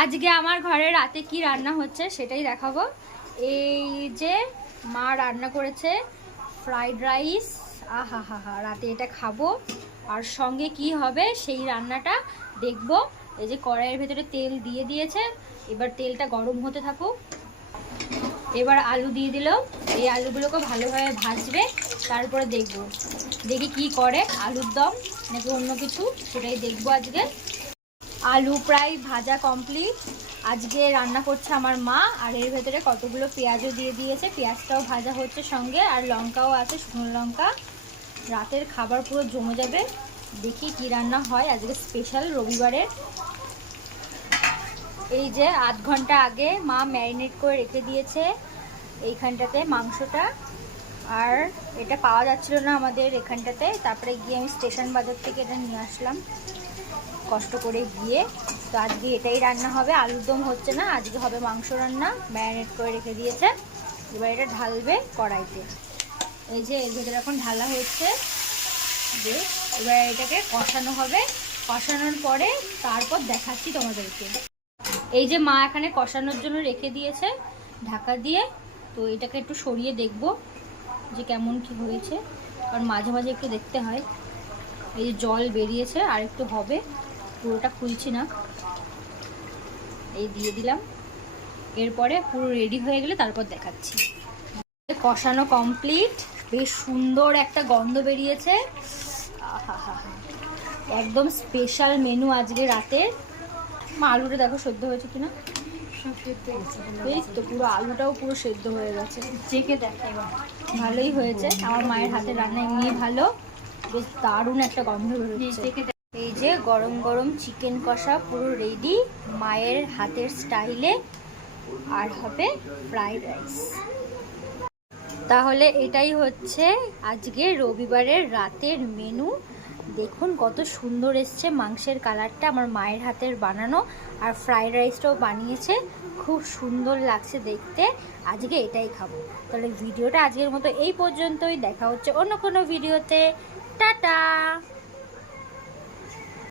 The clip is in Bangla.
আজকে আমার ঘরে রাতে কি রান্না হচ্ছে সেটাই দেখাবো। এই যে মা রান্না করেছে ফ্রাইড রাইস, আহা হা হা, রাতে এটা খাবো। আর সঙ্গে কি হবে সেই রান্নাটা দেখবো। এই যে কড়াইয়ের ভেতরে তেল দিয়ে দিয়েছে, এবার তেলটা গরম হতে থাকুক। এবার আলু দিয়ে দিল, এই আলুগুলোকে ভালোভাবে ভাজবে, তারপরে দেখবো দেখি কি করে, আলুর দম নাকি অন্য কিছু, সেটাই দেখবো আজকে। আলু প্রায় ভাজা কমপ্লিট। আজকে রান্না করছে আমার মা, আর এর ভেতরে কতগুলো পেঁয়াজও দিয়ে দিয়েছে, পেঁয়াজটাও ভাজা হচ্ছে সঙ্গে, আর লঙ্কাও আছে, শুকনো লঙ্কা। রাতের খাবার পুরো জমে যাবে। দেখি কি রান্না হয় আজকে, স্পেশাল রবিবারের। এই যে আধ ঘন্টা আগে মা ম্যারিনেট করে রেখে দিয়েছে এইখানটাতে মাংসটা, আর এটা পাওয়া যাচ্ছিল না আমাদের এখানটাতে, তারপরে গিয়ে আমি স্টেশন বাজার থেকে এটা নিয়ে আসলাম কষ্ট করে গিয়ে। তো আজকে এটাই রান্না হবে, আলুর দম হচ্ছে না, আজকে হবে মাংস রান্না, ম্যারিনেট করে রেখে দিয়েছে। এবার এটা ঢালবে কড়াইতে। এই যে এর ভেতরে এখন ঢালা হচ্ছে, বেশ। এবার এটাকে কষানো হবে, কষানোর পরে তারপর দেখাচ্ছি তোমাদেরকে। এই যে মা এখানে কষানোর জন্য রেখে দিয়েছে ঢাকা দিয়ে। তো এটাকে একটু সরিয়ে দেখব যে কেমন কি হয়েছে, কারণ মাঝে মাঝে একটু দেখতে হয়। এই যে জল বেরিয়েছে, আর একটু হবে, পুরোটা খুলছি না। এই দিয়ে দিলাম, এরপরে পুরো রেডি হয়ে গেলে তারপর দেখাচ্ছি। কষানো কমপ্লিট, বেশ সুন্দর একটা গন্ধ বেরিয়েছে, একদম স্পেশাল মেনু আজকে রাতের। আলুটা দেখো সেদ্ধ হয়েছে কিনা, এই তো পুরো আলুটাও পুরো সেদ্ধ হয়ে গেছে, চেখে দেখে ভালোই হয়েছে। আমার মায়ের হাতের রান্না এমনি ভালো, বেশ দারুণ একটা গন্ধ বেরোচ্ছে। এই যে গরম গরম চিকেন কষা পুরো রেডি মায়ের হাতের স্টাইলে, আর হবে ফ্রাইড রাইস। তাহলে এটাই হচ্ছে আজকে রবিবারের রাতের মেনু। দেখুন কত সুন্দর এসছে মাংসের কালারটা, আমার মায়ের হাতের বানানো, আর ফ্রাইড রাইসটাও বানিয়েছে, খুব সুন্দর লাগছে দেখতে। আজকে এটাই খাবো। তাহলে ভিডিওটা আজকের মতো এই পর্যন্তই, দেখা হচ্ছে অন্য কোনো ভিডিওতে। টাটা।